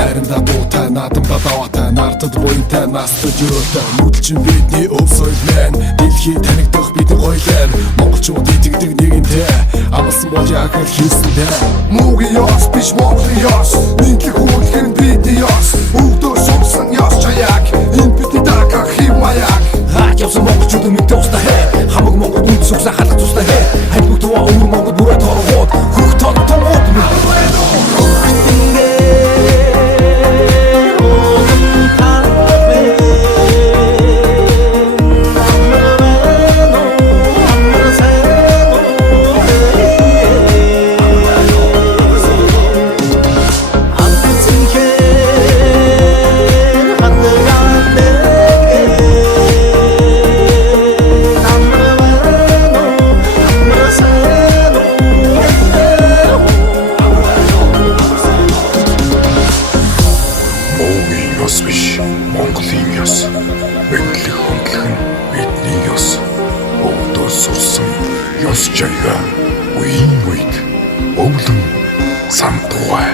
Найрандаа дуутай наадамдаа даваатай нартад буянтай настад юутай мөдчин бидний өв соёлын дэлхий танигдах бидний гоёлын монголчууд итгэдэг нэгэнтэй амлсан бол яг л хийсэндээ муугийн ёс биш монголын ёс нийтлэг үйлхэн бидний ёс өвдөө шумсан ёс чаяг энэ бидний дагаа хэв маяг хаач явсан монголчууд мэдээ устаа хэ хамаг монгол нүд сүгсэн халах тустай хэ хайбуг туа өвөр монгол бүрэ торгоод хөх тоног томууд Монголын ёс, мэдлэг хөндлөх нь бидний ёс. Өвдөө сурсан ёс жаяа үеийн үед өвлөн самтугай.